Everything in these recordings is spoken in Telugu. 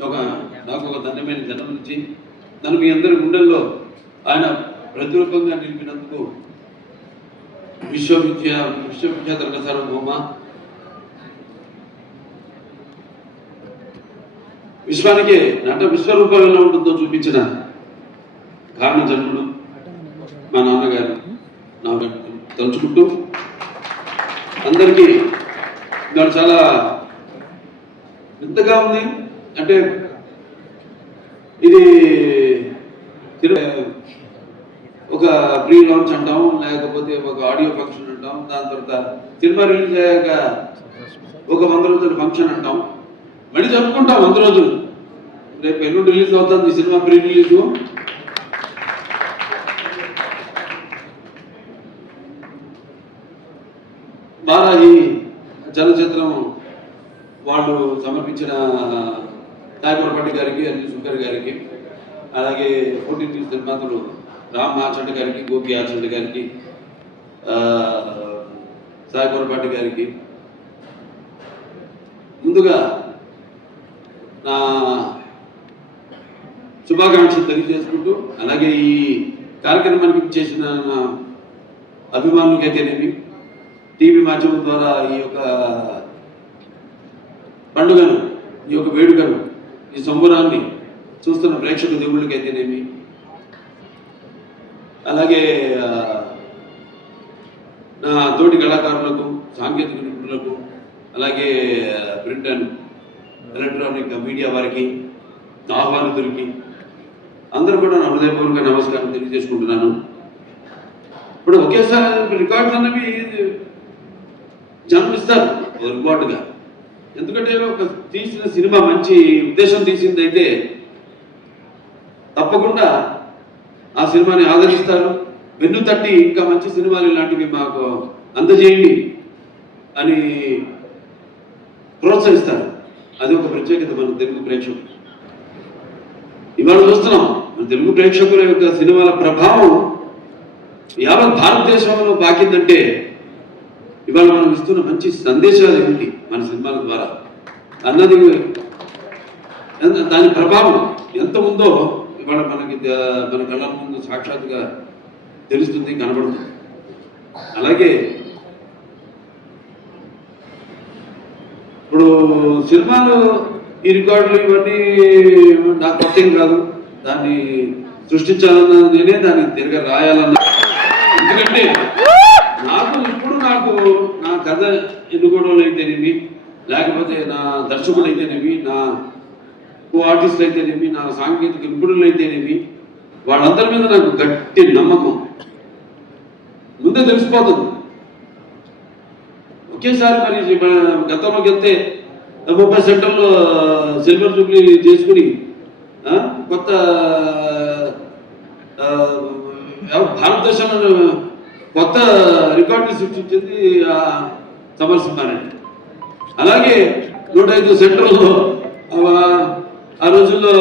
ఒక నాకు ఒక ధన్యమైన జన్మనిచ్చి నన్ను మీ అందరి గుండెల్లో ఆయన ప్రతిరూపంగా నిలిపినందుకు విశ్వవిద్య విశ్వవిఖ్యాత సార్వభౌమ విశ్వానికి నట విశ్వరూపం ఎలా ఉంటుందో చూపించిన కారణ జన్ముడు మా నాన్నగారు. నా తలుచుకుంటూ అందరికీ ఇవాళ చాలా వింతగా ఉంది. అంటే ఇది ఒక ప్రీ లాంచ్ అంటాం లేకపోతే ఒక ఆడియో ఫంక్షన్ అంటాం దాని తర్వాత సినిమా రిలీజ్ అయ్యాక ఒక వంద రోజుల ఫంక్షన్ అంటాం. మళ్ళీ జరుపుకుంటాం వంద రోజులు. రేపు ఎల్లుండి రిలీజ్ అవుతుంది సినిమా ప్రీ రిలీజ్ బాలాజీ చలచిత్రం వాళ్ళు సమర్పించిన నాయకురపట్టి గారికి అనిల్ శుకర్ గారికి అలాగే పోటీ న్యూస్ నిర్మాతలు రామ్ ఆచండ్ గారికి గోపి ఆచండ్ గారికి ఆ, సాయి గారికి. ముందుగా నా శుభాకాంక్షలు తెలియజేసుకుంటూ అలాగే ఈ కార్యక్రమానికి చేసిన నా అభిమానులకైతేనేమి టీవీ మాధ్యమం ద్వారా ఈ యొక్క పండుగను ఈ యొక్క వేడుకను ఈ సంబరాన్ని చూస్తున్న ప్రేక్షక దేవుళ్ళకైతేనేమి? అలాగే నా తోటి కళాకారులకు సాంకేతిక నిపుణులకు అలాగే ప్రింట్ అండ్ ఎలక్ట్రానిక్ మీడియా వారికి ఆహ్వానితులకి అందరూ కూడా నా హృదయపూర్వక నమస్కారం తెలియజేసుకుంటున్నాను. ఇప్పుడు ఒకేసారి రికార్డులు అనేవి జన్మిస్తారు పొరపాటుగా ఎందుకంటే ఒక తీసిన సినిమా మంచి ఉద్దేశం తీసిందైతే తప్పకుండా ఆ సినిమాని ఆదరిస్తారు. వెన్ను తట్టి ఇంకా మంచి సినిమాలు ఇలాంటివి మాకు అందజేయండి అని ప్రోత్సహిస్తారు. అది ఒక ప్రత్యేకత మన తెలుగు ప్రేక్షకులు ఇవాళ చూస్తున్నాం మన తెలుగు ప్రేక్షకుల యొక్క సినిమాల ప్రభావం యావత్ భారతదేశంలో బాకిందంటే ఇవాళ మనం ఇస్తున్న మంచి సందేశాలు ఏమిటి? మన సినిమాల ద్వారా. అన్నది ఎంత- దాని ప్రభావం ఎంత ఉందో ఇవాళ మనకి మన కళ్ళ ముందు సాక్షాత్తుగా తెలుస్తుంది కనబడుతుంది. అలాగే ఇప్పుడు సినిమాలు ఈ రికార్డులు ఇవన్నీ నాకు కొత్త ఏం కాదు. దాన్ని సృష్టించాలన్నా నేనే దాన్ని తిరగ రాయాలన్నా ఎందుకంటే నాకు ఇప్పుడు నాకు కథ ఎన్నుకోవడంలో అయితేనేమి లేకపోతే నా దర్శకుడు అయితేనేమి నా ఆర్టిస్టులు ఆర్టిస్ట్ అయితేనేమి నా సాంకేతిక నిపుణులు అయితేనేమి వాళ్ళందరి మీద నాకు గట్టి నమ్మకం. ముందే తెలిసిపోతుంది. ఒకేసారి మరి గతంలోకి వెళ్తే ముప్పై సెంటర్లో సిల్వర్ జూబ్లీ చేసుకుని ఆ, కొత్త భారతదేశంలో కొత్త రికార్డుని సృష్టించింది ఆ సమరసింహారెడ్డి అలాగే నూట ఐదు సెంటర్లో ఆ, రోజుల్లో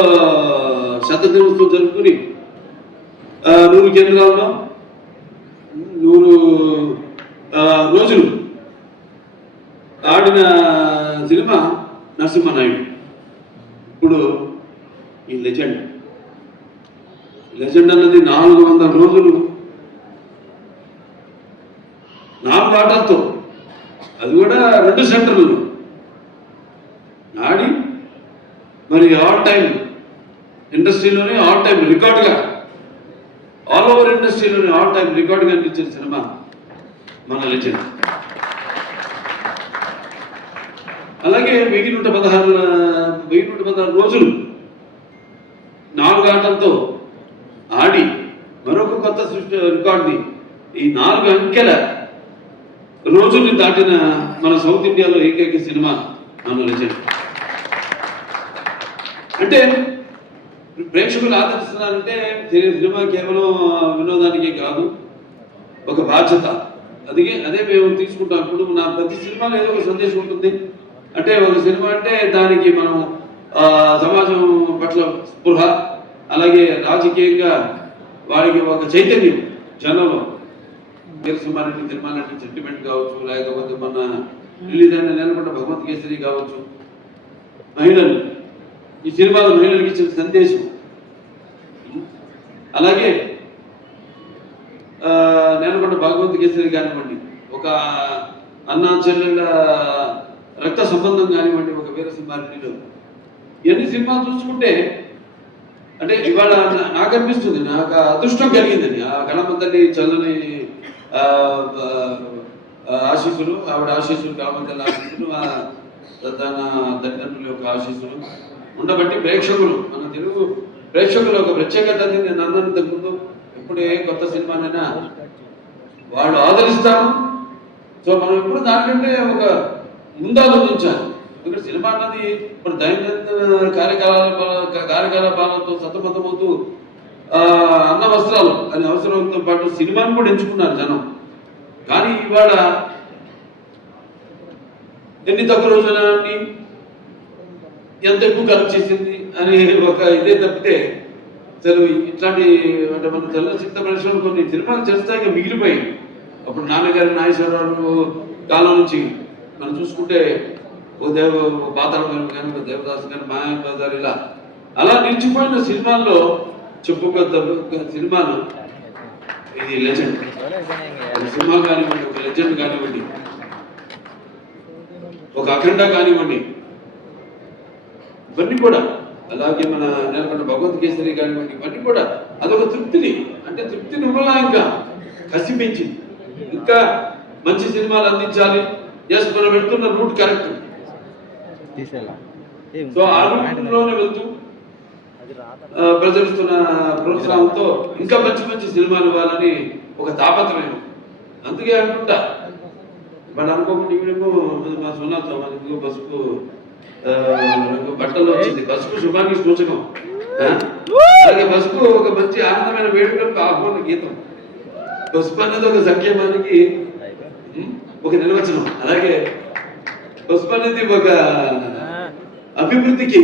శత దినోత్సవం జరుపుకుని నూరు కేంద్రాల్లో నూరు రోజులు ఆడిన సినిమా నరసింహనాయుడు. ఇప్పుడు ఈ లెజెండ్. లెజెండ్ అన్నది నాలుగు వందల రోజులు నాలుగు ఆటలతో అది కూడా రెండు సెంటర్లు ఆడి మరి ఆల్ టైం ఇండస్ట్రీలోనే ఆల్ టైం రికార్డుగా. ఆల్ ఓవర్ ఇండస్ట్రీలోనే ఆల్ టైం రికార్డుగా అనిపించిన సినిమా మన లెజెండ్. అలాగే వెయ్యి నూట పదహారు వెయ్యి నూట పదహారు రోజులు నాలుగు ఆటలతో ఆడి మరొక కొత్త సృష్టి రికార్డ్ని ఈ నాలుగు అంకెల రోజుని దాటిన మన సౌత్ ఇండియాలో ఏకైక సినిమా మన లెజెండ్ అంటే ప్రేక్షకులు ఆదరిస్తున్నారంటే సినిమా కేవలం వినోదానికే కాదు ఒక బాధ్యత. అందుకే అదే మేము తీసుకుంటాం ఇప్పుడు నా ప్రతి సినిమాలో ఏదో ఒక సందేశం ఉంటుంది. అంటే ఒక సినిమా అంటే దానికి మనం సమాజం పట్ల స్పృహ అలాగే రాజకీయంగా వారికి ఒక చైతన్యం జనంలో. వీరసింహారెడ్డి తిరుమలారెడ్డి సెంటిమెంట్ కావచ్చు లేకపోతే మన రిలీజ్ అయిన నిలబడ్డ భగవత్ కేసరి కావచ్చు మహిళలు ఈ సినిమాలో మహిళలకు ఇచ్చిన సందేశం. అలాగే ఆ, నేలకొండ భగవంత్ కేసరి కానివ్వండి ఒక అన్నా చెల్లెళ్ళ రక్త సంబంధం కానివ్వండి ఒక వీరసింహారెడ్డిలో ఎన్ని సినిమాలు చూసుకుంటే అంటే ఇవాళ నాకు అనిపిస్తుంది నాకు అదృష్టం కలిగిందని ఆ గణప చల్లని ఆశీస్సులు ఆవిడ ఆశీస్సులు గణప ఆశీస్సులు తన తల్లిదండ్రుల యొక్క ఆశీస్సులు. ఉండబట్టి ప్రేక్షకులు మన తెలుగు ప్రేక్షకులు ఒక ప్రత్యేకత నేను అన్నాను ఇంతకుముందు. ఎప్పుడు ఏ కొత్త సినిమానైనా వాళ్ళు ఆదరిస్తాను సో మనం ఎప్పుడు దానికంటే ఒక ముందాలోచించాలి ఎందుకంటే సినిమా అన్నది ఇప్పుడు దైనందిన కార్యకలాపాల కార్యకలాపాలతో సతమతమవుతూ అన్న వస్త్రాలు. అనే అవసరంతో పాటు సినిమాను కూడా ఎంచుకున్నారు జనం. కానీ ఇవాళ ఎన్ని తక్కువ రోజులని ఎంత ఎక్కువ ఖర్చు చేసింది అని ఒక ఇదే తప్పితే అసలు ఇట్లాంటి అంటే మన చలనచిత్ర పరిశ్రమ కొన్ని సినిమాలు చేస్తాయి మిగిలిపోయాయి. అప్పుడు నాన్నగారి నాగేశ్వరరావు కాలం నుంచి మనం చూసుకుంటే ఓ దేవ ఓ కానీ ఓ దేవదాస్ కానీ మాయా బజార్ ఇలా అలా నిలిచిపోయిన సినిమాల్లో చెప్పుకోదగ్గ సినిమాలు ఇది లెజెండ్ సినిమా కానివ్వండి ఒక లెజెండ్ కానివ్వండి. ఒక అఖండ కానివ్వండి. ఇవన్నీ కూడా. అలాగే మన నెలకొండ భగవత్ కేసరి కానివ్వండి ఇవన్నీ కూడా. అదొక తృప్తిని. అంటే తృప్తిని ఇవ్వాలా ఇంకా కసి పెంచింది ఇంకా మంచి సినిమాలు అందించాలి. ఎస్ మనం వెళ్తున్న రూట్ కరెక్ట్. సో ఆ రూట్లోనే వెళ్తూ ప్రచురిస్తున్న ప్రోత్సాహంతో ఇంకా మంచి మంచి సినిమాలు ఇవ్వాలని ఒక తాపత్రయం. అందుకే అనుకుంటా. బట్ అనుకోకుండా మా సునాథ మనకు పసుపు బట్టలు వచ్చింది. పసుపు శుభానికి సూచకం. అలాగే పసుపు ఒక మంచి ఆనందమైన వేడుకలకు ఆహ్వాన గీతం. పసుపు అనేది ఒక సంక్షేమానికి ఒక నిర్వచనం. అలాగే పసుపు అనేది ఒక అభివృద్ధికి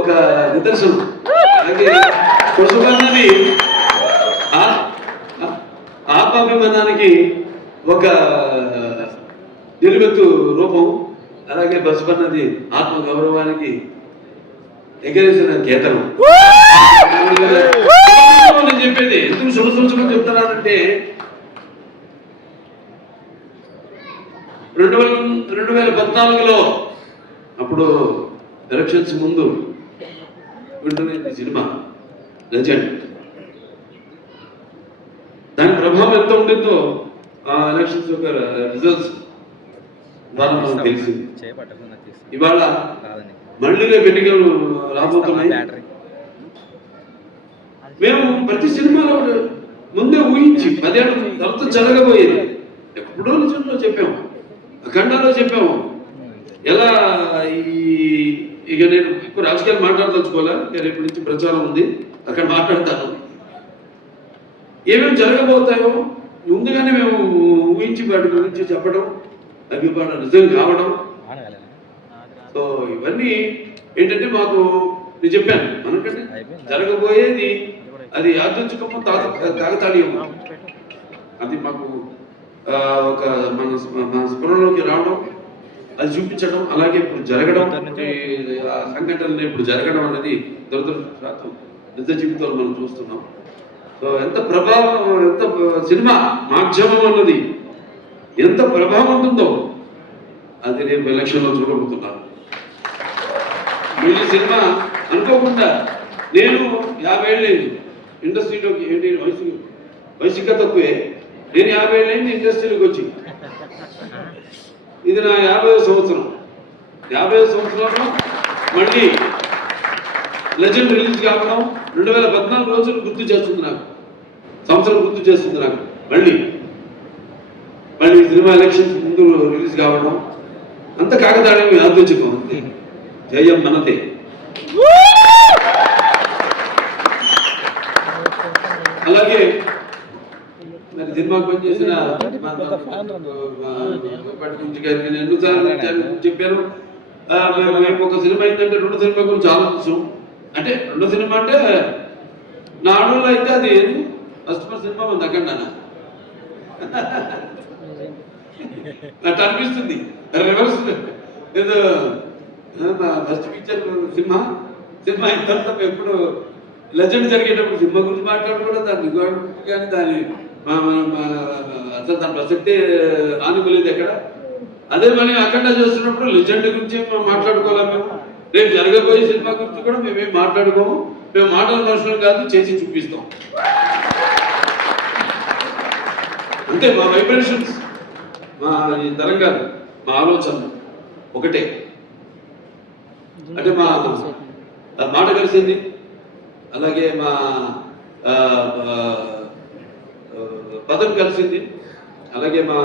ఒక నిదర్శనం. ఆ- ఆత్మాభిమానానికి ఒక నిలువెత్తు రూపం అలాగే పసుపు అన్నది ఆత్మ గౌరవానికి ఎగరేసిన కేతనం నేను చెప్పేది ఎందుకు శుభ సూచకం చెప్తున్నానంటే రెండు వేల రెండు వేల పద్నాలుగులో అప్పుడు ఎలక్షన్స్ ముందు వింటున్న సినిమా లెజెండ్ దాని ప్రభావం ఎంత ఉండిందో ఆ ఎలక్షన్స్ యొక్క రిజల్ట్స్ ద్వారా మనకు తెలిసింది. ఇవాళ మళ్ళీ రేపు ఎన్నికలు రాబోతున్నాయి. మేము ప్రతి సినిమాలో ముందే ఊహించి పదేళ్ళు తర్వాత జరగబోయేది. ఎప్పుడో నిజంలో చెప్పాము. అఖండాలో చెప్పాము. ఎలా ఈ ఇక నేను ఎక్కువ రాజకీయాలు మాట్లాడదలుచుకోవాలా? ఇక రేపు నుంచి ప్రచారం ఉంది. అక్కడ మాట్లాడతాను. ఏమేమి జరగబోతాయో ముందుగానే మేము ఊహించి వాటి గురించి చెప్పడం అవి నిజం కావడం. సో ఇవన్నీ ఏంటంటే మాకు నేను చెప్పాను. మనకంటే జరగబోయేది అది యాదృచ్ఛికము తాత తాగతాళీయము. అది మాకు ఒక మన మన స్పృహలోకి రావడం. అది చూపించడం అలాగే ఇప్పుడు జరగడం సంఘటనలు ఇప్పుడు జరగడం అనేది దురదృష్టం నిజ జీవితంలో మనం చూస్తున్నాం. సో ఎంత ప్రభావం ఎంత సినిమా మాధ్యమం అన్నది ఎంత ప్రభావం ఉంటుందో అది రేపు ఎలక్షన్లో చూడబోతున్నాను. వీళ్ళ సినిమా అనుకోకుండా నేను యాభై ఏళ్ళు ఇండస్ట్రీలోకి ఏంటి వయసు వయసు తక్కువే. నేను యాభై ఏళ్ళు ఇండస్ట్రీలోకి వచ్చి. ఇది నా యాభై సంవత్సరం. యాభై సంవత్సరాలు మళ్ళీ లెజెండ్ రిలీజ్ కావడం రెండు వేల పద్నాలుగు రోజులు గుర్తు చేస్తుంది నాకు. సంవత్సరం గుర్తు చేస్తుంది నాకు. మళ్ళీ మళ్ళీ సినిమా ఎలక్షన్స్ ముందు రిలీజ్ కావడం అంత కాకతాళీయం యాదృచ్ఛికం అంతే. జయం మనదే. అలాగే మరి సినిమా పనిచేసిన ఎన్నిసార్లు చెప్పాను మేము ఒక సినిమా అయిందంటే రెండు సినిమా గురించి ఆలోచించాం అంటే రెండో సినిమా అంటే నా అడవుల్లో అయితే అది ఫస్ట్ సినిమా మన దగ్గర అట్లా అనిపిస్తుంది. రివర్స్ ఏదో ఫస్ట్ పిక్చర్ సినిమా. సినిమా అయిన తర్వాత ఎప్పుడు లెజెండ్ జరిగేటప్పుడు సినిమా గురించి మాట్లాడకూడదు దాని రికార్డు కానీ దాని అసలు దాని ప్రసక్తే రానివ్వలేదు ఎక్కడ? అదే మళ్ళీ అఖండ చేస్తున్నప్పుడు లెజెండ్ గురించి మనం మాట్లాడుకోవాలి మేము? రేపు జరగబోయే సినిమా గురించి కూడా మేమేం మాట్లాడుకోము? మేము మాటల మనుషులు కాదు చేసి చూపిస్తాం. అంతే మా వైబ్రేషన్స్ మా ఈ తరంగాలు మా ఆలోచనలు ఒకటే. అంటే మా మాట కలిసింది. అలాగే మా పదం కలిసింది అలాగే మా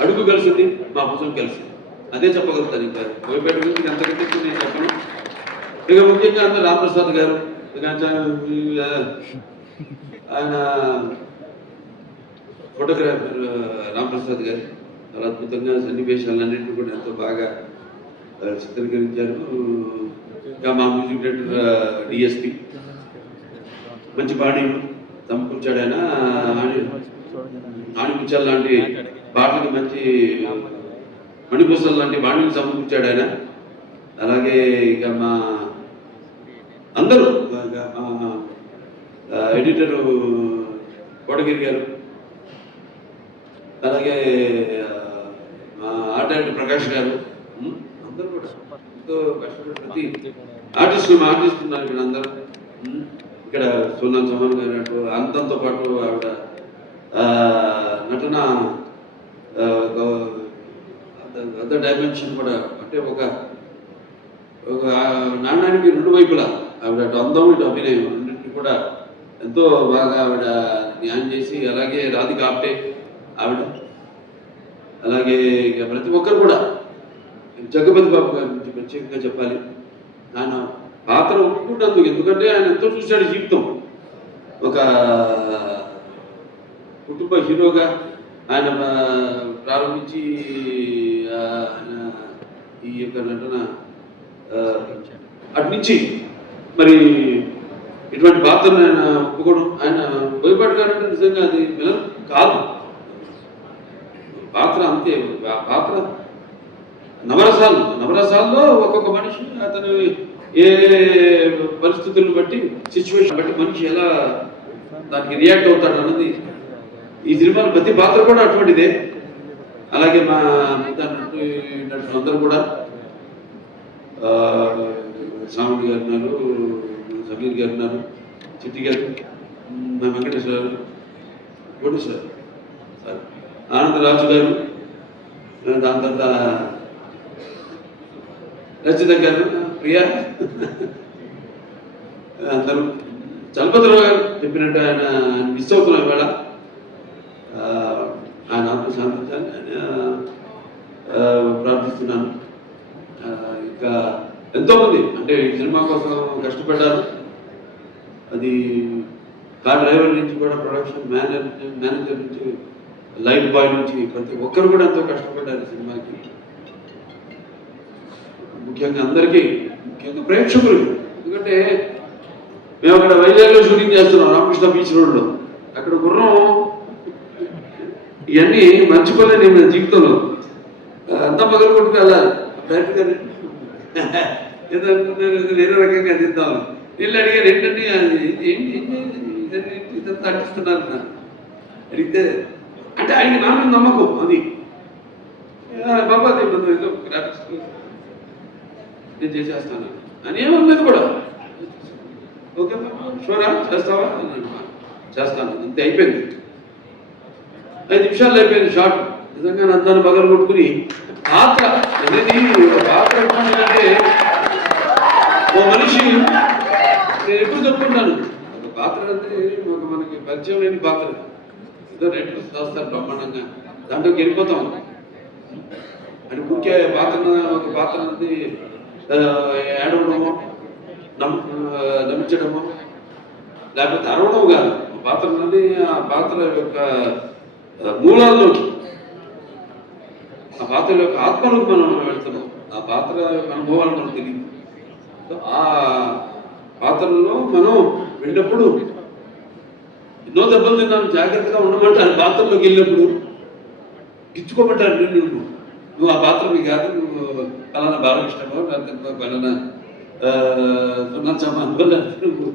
అడుగు కలిసింది మా భుజం కలిసింది. అదే చెప్పగలుగుతాను ఇంకా. కోయపేట గురించి అంతకంటే నేను చెప్పను. ఇక ముఖ్యంగా అందరూ రామప్రసాద్ గారు ఆయన ఫోటోగ్రాఫర్ రామప్రసాద్ గారు చాలా అద్భుతంగా సన్నివేశాలన్నింటినీ కూడా ఎంతో బాగా చిత్రీకరించారు. ఇంకా మా మ్యూజిక్ డైరెక్టర్ డిఎస్పి. మంచి బాణి సమకూర్చాడు ఆయన ఆణిపుచ్చల్ లాంటి పాటలకి మంచి మణిపూసల్ లాంటి బాణీలు సమకూర్చాడు ఆయన. అలాగే ఇక మా అందరూ ఇక ఎడిటర్ కోటగిరి గారు అలాగే మా ఆర్ట్ అండ్ ప్రకాష్ గారు అందరూ కూడా ఎంతో కష్టపడి ప్రతి ఆర్టిస్ట్ మా ఆర్టిస్ట్ ఉన్నారు ఇక్కడ అందరూ. ఇక్కడ సోనా చౌహాన్ గారు అటు అంతంతో పాటు ఆవిడ నటన ఒక అదర్ డైమెన్షన్ కూడా అంటే ఒక ఒక నాణానికి రెండు వైపులా ఆవిడ అటు అందం ఇటు అభినయం రెండింటిని కూడా ఎంతో బాగా ఆవిడ న్యాయం చేసి అలాగే రాధిక ఆప్టే ఆవిడ అలాగే ఇక ప్రతి ఒక్కరు కూడా జగపతి బాబు గారి గురించి ప్రత్యేకంగా చెప్పాలి. ఆయన పాత్ర ఒప్పుకున్నందుకు ఎందుకంటే ఆయన ఎంతో చూశాడు జీవితం. ఒక కుటుంబ హీరోగా ఆయన ప్రారంభించి ఆయన ఈ యొక్క నటన ఆ, అటు నుంచి మరి ఇటువంటి పాత్రను ఆయన ఒప్పుకోవడం ఆయన బోయపాటి గారు నిజంగా అది విలన్ కాదు. పాత్ర అంతే ఆ పాత్ర నవరసాలు నవరసాల్లో ఒక్కొక్క మనిషి అతను ఏ పరిస్థితులను బట్టి సిచ్యువేషన్ బట్టి మనిషి ఎలా దానికి రియాక్ట్ అవుతాడు అన్నది ఈ సినిమాలో ప్రతి పాత్ర కూడా అటువంటిదే. అలాగే మా నటులు అందరూ కూడా ఆ, సాముడి గారు ఉన్నారు సమీర్ గారు ఉన్నారు చిట్టి గారు మా వెంకటేశ్వర గారు కోటేశ్వర సార్ ఆనందరాజు గారు దాని తర్వాత రచిత గారు ప్రియా అందరూ. చలపతిరావు గారు చెప్పినట్టు ఆయన మిస్ అవుతున్నాం ఇవాళ ఆయన ఆత్మ శాంతించాలని ప్రార్థిస్తున్నాను. ఇంకా ఎంతోమంది అంటే ఈ సినిమా కోసం కష్టపడ్డారు. అది కార్ డ్రైవర్ నుంచి కూడా ప్రొడక్షన్ మేనేజర్ మేనేజర్ నుంచి లైట్ బాయ్ నుంచి ప్రతి ఒక్కరు కూడా ఎంతో కష్టపడ్డారు ఈ సినిమాకి. ముఖ్యంగా అందరికీ ముఖ్యంగా ప్రేక్షకులు. ఎందుకంటే మేము అక్కడ వైజాగ్లో షూటింగ్ చేస్తున్నాం రామకృష్ణ బీచ్ రోడ్లో. అక్కడ గుర్రం ఇవన్నీ మర్చిపోలేని నేను నా జీవితంలో. అంతా పగలు కొట్టుకెళ్ళాలి వెళ్ళాలి వేరే రకంగా తిద్దాం వీళ్ళు అడిగారు ఏంటండి అది? ఏంటి? ఇదంతా ఇదంతా అట్టిస్తున్నారు నా అడిగితే అంటే ఆయన నా మీద నమ్మకం అది. బాబా అది ఏదో గ్రాఫిక్స్ నేను చేసేస్తాను. అని ఏమన్నది కూడా. Okay sure? చేస్తావా? అన్నాడు. చేస్తాను. అంతే అయిపోయింది. ఐదు నిమిషాలు అయిపోయింది షార్ట్ నిజంగా నందాన్ని పగలు కొట్టుకుని పాత్ర అనేది ఒక పాత్ర అంటే ఓ మనిషి నేను ఎప్పుడు చెప్పుకుంటాను. ఒక పాత్ర అంటే మనకి పరిచయం లేని పాత్ర. ఏదో రెట్లు చేస్తారు బ్రహ్మాండంగా. దాంట్లోకి వెళ్ళిపోతాం. అని ముఖ్య పాత్ర ఒక పాత్ర అనేది ఆ, ఏడవడము నమ్ నమ్మించడము లేకపోతే అరవడం కాదు. ఆ పాత్ర అనేది ఆ పాత్ర యొక్క మూలాల్లోకి. ఆ పాత్ర యొక్క ఆత్మలోకి మనం వెళ్తున్నాం. ఆ పాత్ర యొక్క అనుభవాలు మనకు తెలియదు. ఆ పాత్రలో మనం వెళ్ళినప్పుడు ఎన్నో దెబ్బలు తిన్నాను జాగ్రత్తగా ఉండమంటారు పాత్రలోకి వెళ్ళినప్పుడు. గిచ్చుకోమంటారు నిన్ను నువ్వు. నువ్వు ఆ పాత్రని కాదు నువ్వు పలానా బాలకృష్ణమో లేకపోతే పలానా సున్నా చమాన్ నువ్వు